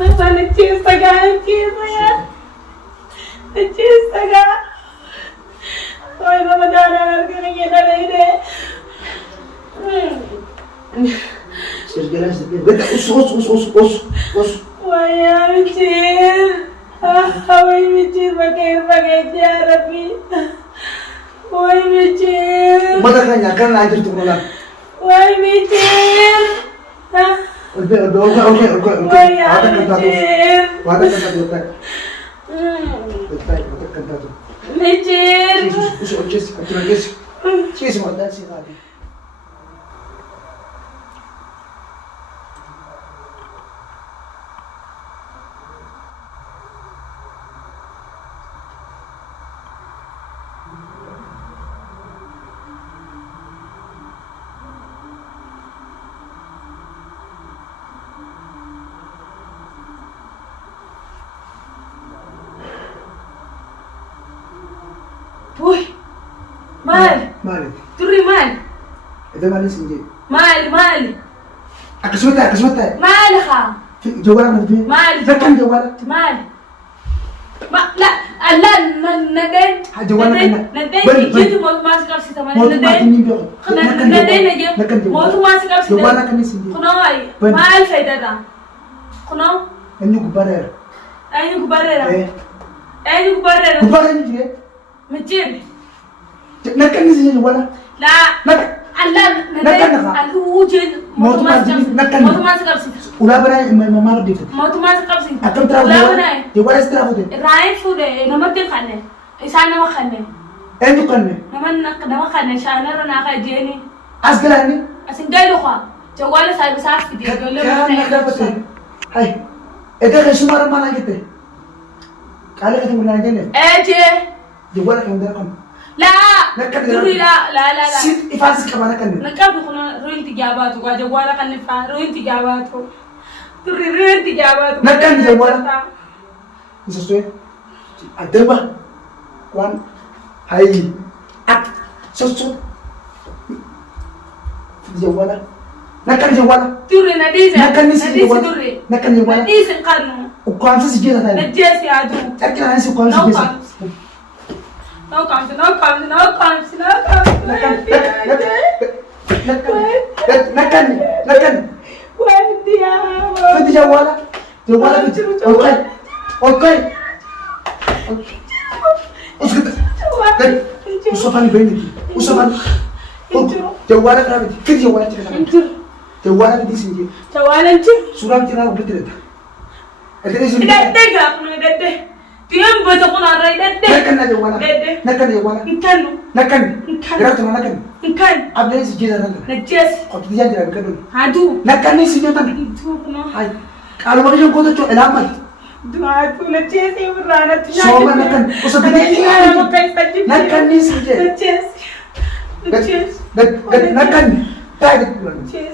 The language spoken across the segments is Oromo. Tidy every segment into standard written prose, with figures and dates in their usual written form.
Sana cheestaga. Cheestaga. Hoy mama dana करके ना नहीं दे. Sergelas de beta os. Waya michir. Hawai michir pakai ya Rabbi. Wai michir. Mata kanya kan lanjut tu bola. Wai michir. Okay. Waya michir. Wada kata tu. Betai kata tu. Michir. Cheese mata si tadi. Uy, mal. Turi mal. Itu malis sini. Mal. Akasmata. Mal ha. Jawara nanti. Mal. Zakan jawara. Mal. لا لا ندين ندين جيتو ما ماسك أبسي تمام ندين ندين نجيب موتو ماسك أبسي jawara kan sini. خناي ما ألف هيدا خنا Enyu kubarer. أينو كبرنا أينو كبرنا Kubarer ni je. مجيب Nakan ni sini jawara. لا Nakan. لا ندين الوجد موتو ماسك أبسي Ulah berai mama lebih. موتو ماسك أبسي Akan terlalu jawara setelah itu. رايح فودي نمتين خنّي إسانا ما خنّي Enyu kan ni. نما خنّي شانا رنا خاجيني Asgalan ni. أسن قالوا خا جوال سايب ساف في دي يقول لي Kan ada betul. Hai. Itu kesumar mana gitu. Kali ketemu lagi ni. أجي Jawara kan dia kan. لا دوري لا Sit ifas kemana kan ni. نكاب يخونا روين تجاباتو قا جوالا كان نفا روين تجاباتو دوري روين تجاباتو نكان جوالا. Sesuai. Ada bah. Wan. Hai. Sesuai. Jawara. Nakan jawara. دوري نديس Nakan ni نديس sini jawara. دوري Nakan jawara. نديس القرن Ukuran sih dia tadi. نجيس يا عدو Akhirnya nasi ukuran sih biasa. No comes Nakan. وين Nanti jawara. Okay. Usapan ini. Usapan. Jawara kenapa? Kita jawara cerita. Jawara di sini. جوالا انت Suram tidak betul. Ada di sini. ددك ابن ددك تيم بتقول الراي ددك Nakan aja jawara. Nakan jawara. كانوا Nakan. Gerak teman nakan. كان Abdul sih dia nakan. نجس Kau tidak jalan kan? عدو Nakan ni sih jotan. Hai. Kalau macam kau tu cok elamat. عدو نجس يبرانا Soalnya nakan. Usah bikin. Nakan ni sih je. نجس Nakan. Tai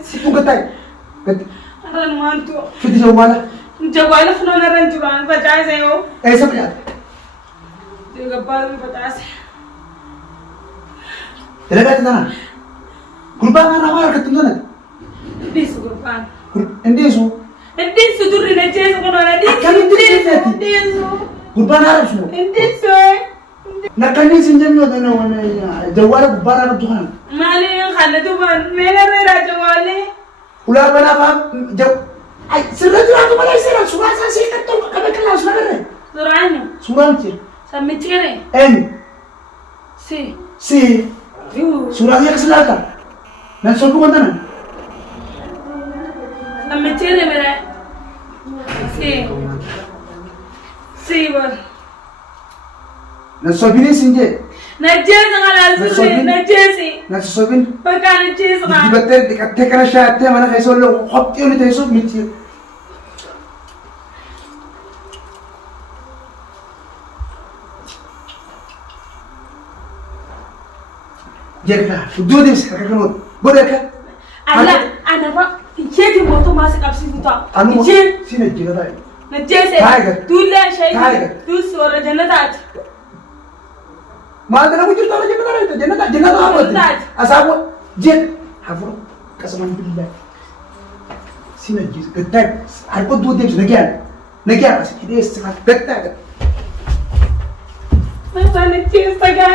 situ ke tai. انا مانتو Fiti jawara. جوال خلونا رنجران بتاعي زيو Siapa ya? جبال بتاعي Tidak ada tanah. Kurban apa ketemu tanah? ديس قربان Ini su. ديس دوري نجس خلونا Kami tidak ديس Kurban Arab semua. ديس Nakan ni sinjam yo dana wana jawara kurban Arab tu kan. مالي خلدو بان مينا ريرا جوالي Ulah bana apa jaw. Ay sirra tu aku malah sirra surah saya sih ketemu kami kelas mana? زرعانو Surah cir. سميتيري N سي si surahnya ke selatan. Dan sobu kan tanah. سميتيري مرا سي بر Dan sobini sinje. نجس على زوري نجسي Dan sobin بكان نجس di bater di katekana syate mana kayak solo hop yo ni teso miti. Jerka, dua dia sekarang kamu. Boleh kan? أنا بقى يجي موتو ماسك أبسي فتا Anu يجي sini juga tadi. نجسي Tiger. تقول لا شيء Tiger. تقول سورة جنات Mana nak wujud tahu jenazah itu? Jenazah apa tu? Jenazah. Asal jet. Hafur kasaman billah. Sini jis ketek. Arko dua dia sebagian. نجي أنا كده استفاد بتاعك ما نتشيز تجا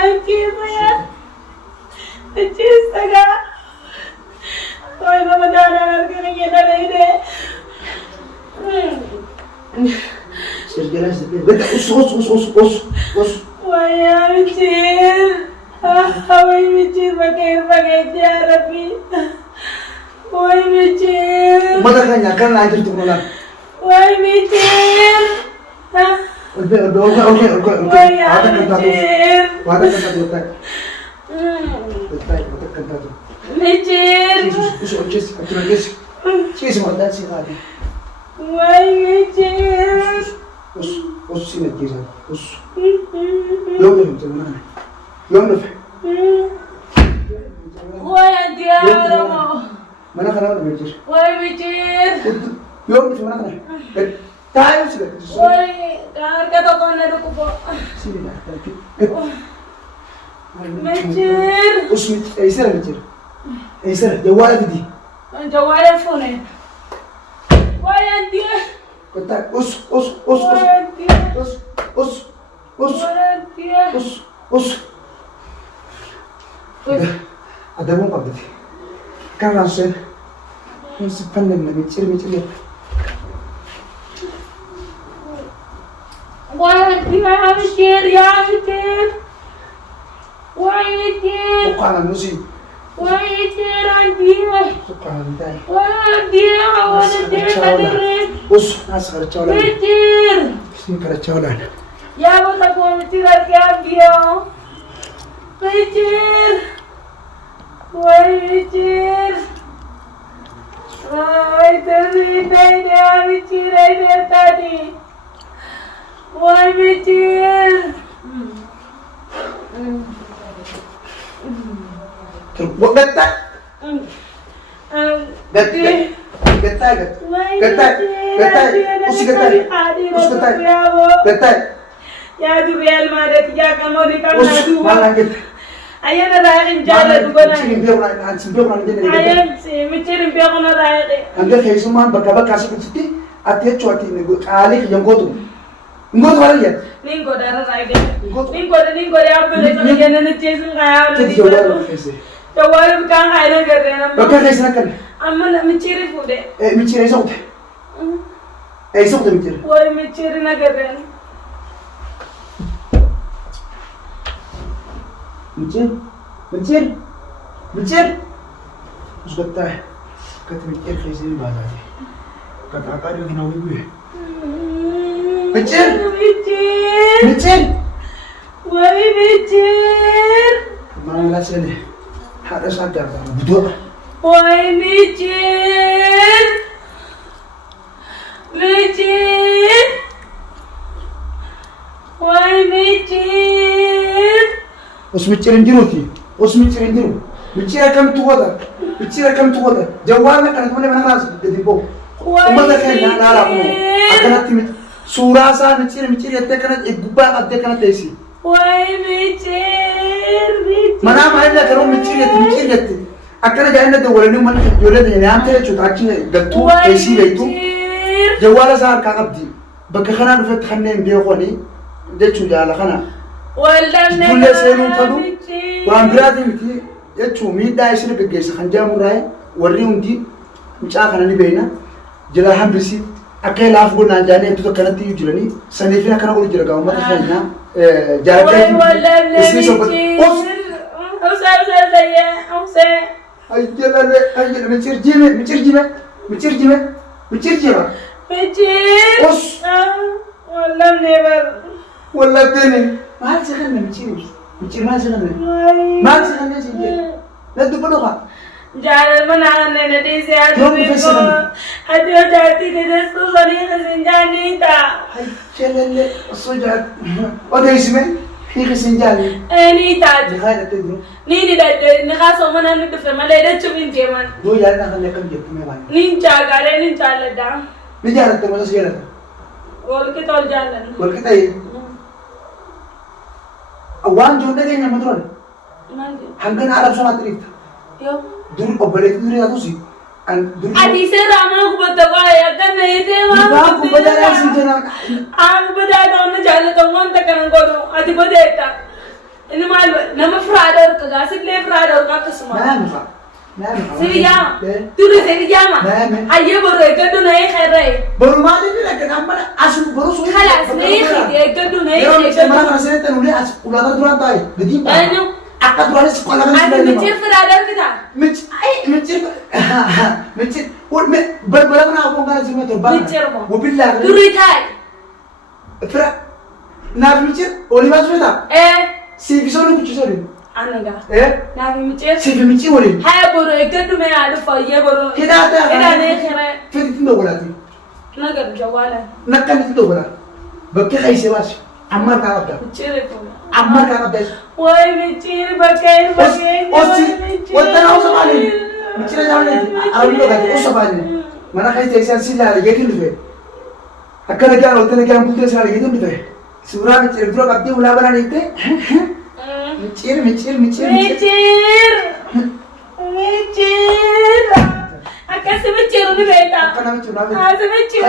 نتشيز تجا طيب ما دارا كنا كده ليه سجلها سجل بدأ أص ويا متشير هاي متشير بكير يا ربي وي متشير ما دخلنا كان عايز تقول وي متشير اوكي ويا متشير وهذا كان متشير شيء اسمه ده شيء هذا وي متشير أص سينك كذا أص يوم نفهم يوم نفهم ويا ديارمو ما أنا خلاص بيجي وي متشير يوم نفهم أنا خلاص تعال سيبك وي كار كذا كنا نكبو سيبك متشير أص مت أيسر متشير أيسر جوال بدي جوال الفوني ويا ديار كنت أص ويا ديار أص ويا ديار أص ada mau apa tadi? Kan rasa sepanjang micir. ويا متشير يا متشير ويا متشير Bukan musi. ويا متشير عندي Bukan dai. ويا ديار Us asar cawalan. متشير Sini kara cawalan. يا بطل متشير كيف يا متشير ويا متشير ويا تري يا متشير يا تادي ويا متشير Terus getak. Getak. Usi getak. Getak. يا ريال مادت يا كموني Us كمان malah get. أيانا رايحين جالة دوغنا Sini biar orang sini orang ini. أيام متشير بيقولنا رايحين Angger kayak semua bakal kasih kunci. Ati cuati nego kali yang gotu. Ngotu balik ya. نينكو دارا رايحين نينكو يا بلي كنا جانا نتجيسن غايا Jadi jawab kasih. جوال كان غاينا قرينا Bakal kasih nak kan. أما متشير فودي Micir esok deh. Esok deh micir. وي متشير نقرينا Mencir. Terus kata mencir kayak sini bahasa aja. Kata apa dia kena wibu ya? Mencir. وي متشير Mana lah sini? Harus sadar kalau butuh. وي متشير وي متشير Us mikirin dulu ki. Mikir akan tuh. Jawabnya kan teman-teman harus jadi boh. Umat akan nara mo. Akan hati surah sa mikir ya tekan gubah tekan tesi. وي متشير Mana mana kalau mikir ya. Akan aja anda tuh orang mana jualan ini ante cutakin gatu tesi itu. Jawabnya sa kakak di. Bagaimana nufet khanen dia koni. Dia cuci ala kana. Julle seenuu ta'u waan biraatiin miti jechuun miidhaa ishee gaggeessa kan jedhamu raayee warri hundi mucaa kana ni beekna jala hambisi akka ilaaf gonnaan jaanii hedduu akkanatti jiranii saniifin akkana godhu jira gaafa uummata keenya jaalatanii isni sobbata. Ayyala micir jime. Os. Wallah bene. Maal sekarang micir maal sekarang sih. Lalu berdoa. Jangan menangan nanti saya Jom profesional. Hati hati tidak susah ni kesenjangan tak. Hai celele sojat. Oke isme. Hi kesenjangan. Ni tak. Lihat ada tu. Ni dah ni kasih mana ni tu firman ada cuma jaman. Dua jalan nak lekang je tu memang. Ni jaga ni jalan dah. Ni jalan tu masa jalan. Wal kita jalan. Wal kita ini. Awan jodoh dia yang betul. Hanggan Arab sama terita. Yo. Dulu operat itu dia tu sih. Dulu. Adi se Rama ko batawa ya kan nahi the wa Aku badai asin jana. Aku badai tahu na jalan tahu mana tak kan kono. Adi badai tak. Ini malu. Nama fraudor kaga. Sebelah fraudor kaga semua. Nah. Sevilla. Tu ni Sevilla mah. Ayah baru ekor tu naik khairi. Baru malu ni nak nampak asin baru sulit. Khalas naik ekor tu naik. Mana kan saya tahu ni asin ular tu lantai. Jadi apa? Akak tu ada sekolah kan. Ada mencir fraudor kita. Mencir. Berapa nak apa kan semua tu? Mencir mo. Mobil lah. Turi thai. Fra. Nak mencir? Oli masuk tak? Si visor ni kucing sorry. Anaga. Nabi mencir. Si mencir oli. Hai baru ekor tu mana ada faya baru. Kita ada. Kita naik khairi. Fit itu dua belas. Nagar jawalan. Nak kan itu dua belas. Bagi kaya sewas. Ammar kan apa? Mencir itu. Ammar kan apa? Woi mencir bagai. Wata na usah balik. Mencir jangan ni. Alam tu kan usah balik. Mana kaya tesan sila lagi gitu tu. Akan lagi orang tu lagi orang putih sila lagi tu tu. Surah mencir tu kapti ulah beran itu. Mencir. Akan semencir ni beta. Akan nama curah. Semencir.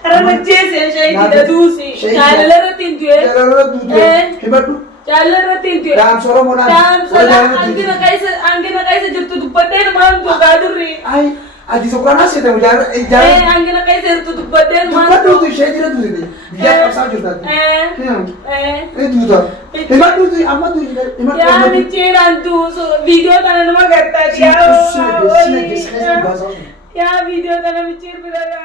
Karena mencir saya tidak dusi. Jalan ratin tu. Jalan tu. Hebat tu. Jalan ratin tu. Dalam sorong mana? Dalam sorong. Angin kaisa jurtu dupaten man tu gaduri. Ay, adi sekolah nasi tu jalan. Angin kaisa jurtu dupaten man. Dupat tu saya tidak tu ni. Dia kapsa jurta. Itu tu. Hebat tu amma tu. Ya mencir antu video tanah nama kata dia. Ya video tanah mencir berada.